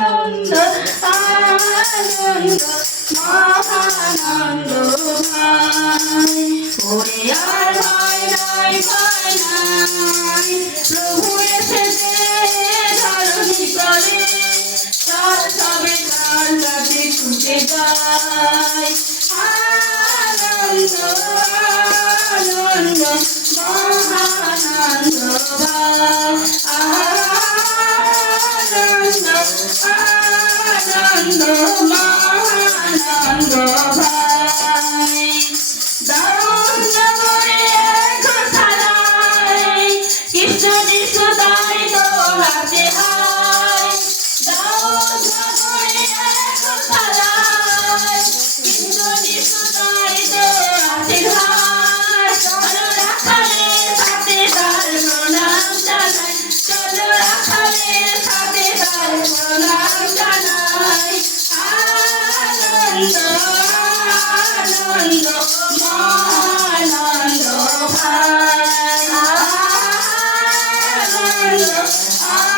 আনন্দ আনন্দ মহানন্দ ভাই ওরে আর ভয় নাই ভয় নাই প্রভু এসেছে ধরণী তলে চল সবে তার কাছে ছুটে যাই আনন্দ আনন্দ মহানন্দ ভাই আনন্দ আনন্দ মহানন্দ ভাই দারুণ নগরে ঘোষালায় কৃষ্ণ যিশু তাই তো হাতে হায় দারুণ নগরে ঘোষালায় কৃষ্ণ যিশু তাই তো হাতে হায় চলো রাখালের সাথে তার প্রণাম জানাই চলো রাখালের সাথে তার প্রণাম জানাই আনন্দ আনন্দ মহানন্দ ভাই আনন্দ